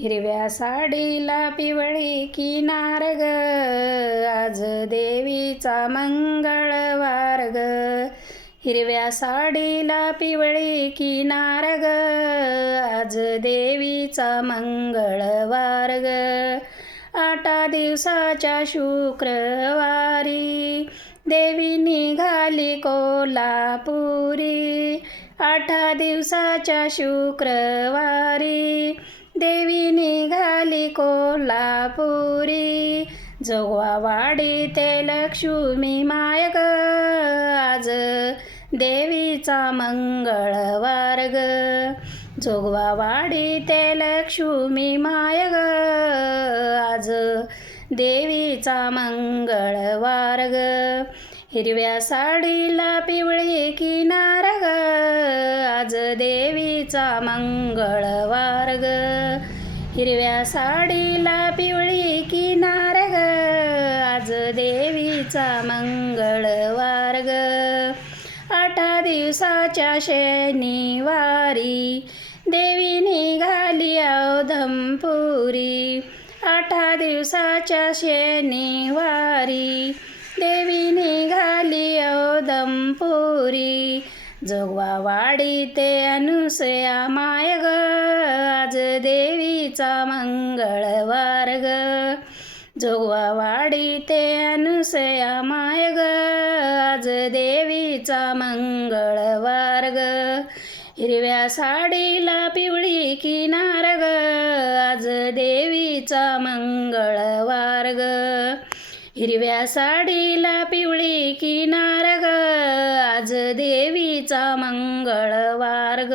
हिरव्या साडीला पिवळी किनार ग, आज देवीचा मंगळवार ग. हिरव्या साडीला पिवळी किनार ग, आज देवीचा मंगळवार ग. 8 दिवसाच्या शुक्रवारी देवी निघाली कोल्हापुरी. 8 दिवसाच्या शुक्रवारी देवी निघाली कोल्हापुरी. जोगवावाडी ते लक्ष्मी माय ग, आज देवीचा मंगळवार ग. जोगवावाडी ते लक्ष्मी माय ग, आज देवीचा मंगळवार ग. हिरव्या साडीला पिवळी किनार ग, आज देवीचा मंगळवार ग. हिरव्या साडीला पिवळी किनार ग, आज देवीचा मंगळवार ग. 8 दिवसाच्या शनिवारी देवी निघाली औधमपुरी. 8 दिवसाच्या शनिवारी देवी निघाली औधमपुरी. जोगवावाडी ते अनुसया माय ग, आज देवीचा मंगळवार ग. जोगवावाडी ते अनुसया माय ग, आज देवीचा मंगळवार ग. हिरव्या साडीला पिवळी किनार ग, आज देवीचा मंगळवार ग. हिरव्या साडीला पिवळी किनार ग, आज देवीचा मंगळवार ग.